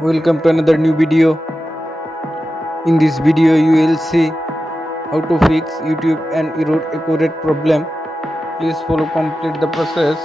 Welcome to another new video. In this video you will see how to fix YouTube and error accurate problem. Please follow complete the process.